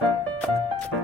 Thank you.